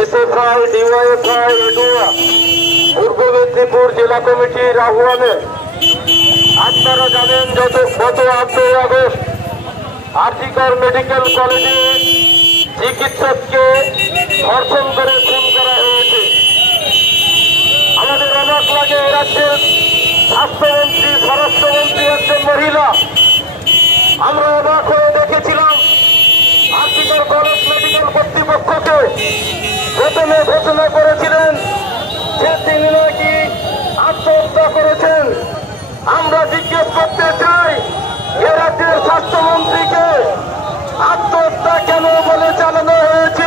SFI DYFI এডুয়া পূর্ব মেদিনীপুর জেলা কমিটির আহ্বানে আপনারা জানেন গত 8 আগস্ট আরজিকর মেডিকেল কলেজে চিকিৎসককে ধর্ষণ করে খুন করা হয়েছে। আমাদের অবাক লাগে এ রাজ্যের স্বাস্থ্যমন্ত্রী স্বরাষ্ট্রমন্ত্রী একজন মহিলা। আমরা অবাক হয়ে দেখেছিলাম আরজিকর কলেজ মেডিকেল কর্তৃপক্ষকে প্রথমে ঘোষণা করেছিলেন যে তিনি নাকি আত্মহত্যা করেছেন। আমরা জিজ্ঞেস করতে চাই এ রাজ্যের স্বাস্থ্যমন্ত্রীকে আত্মহত্যা কেন বলে চালানো হয়েছে?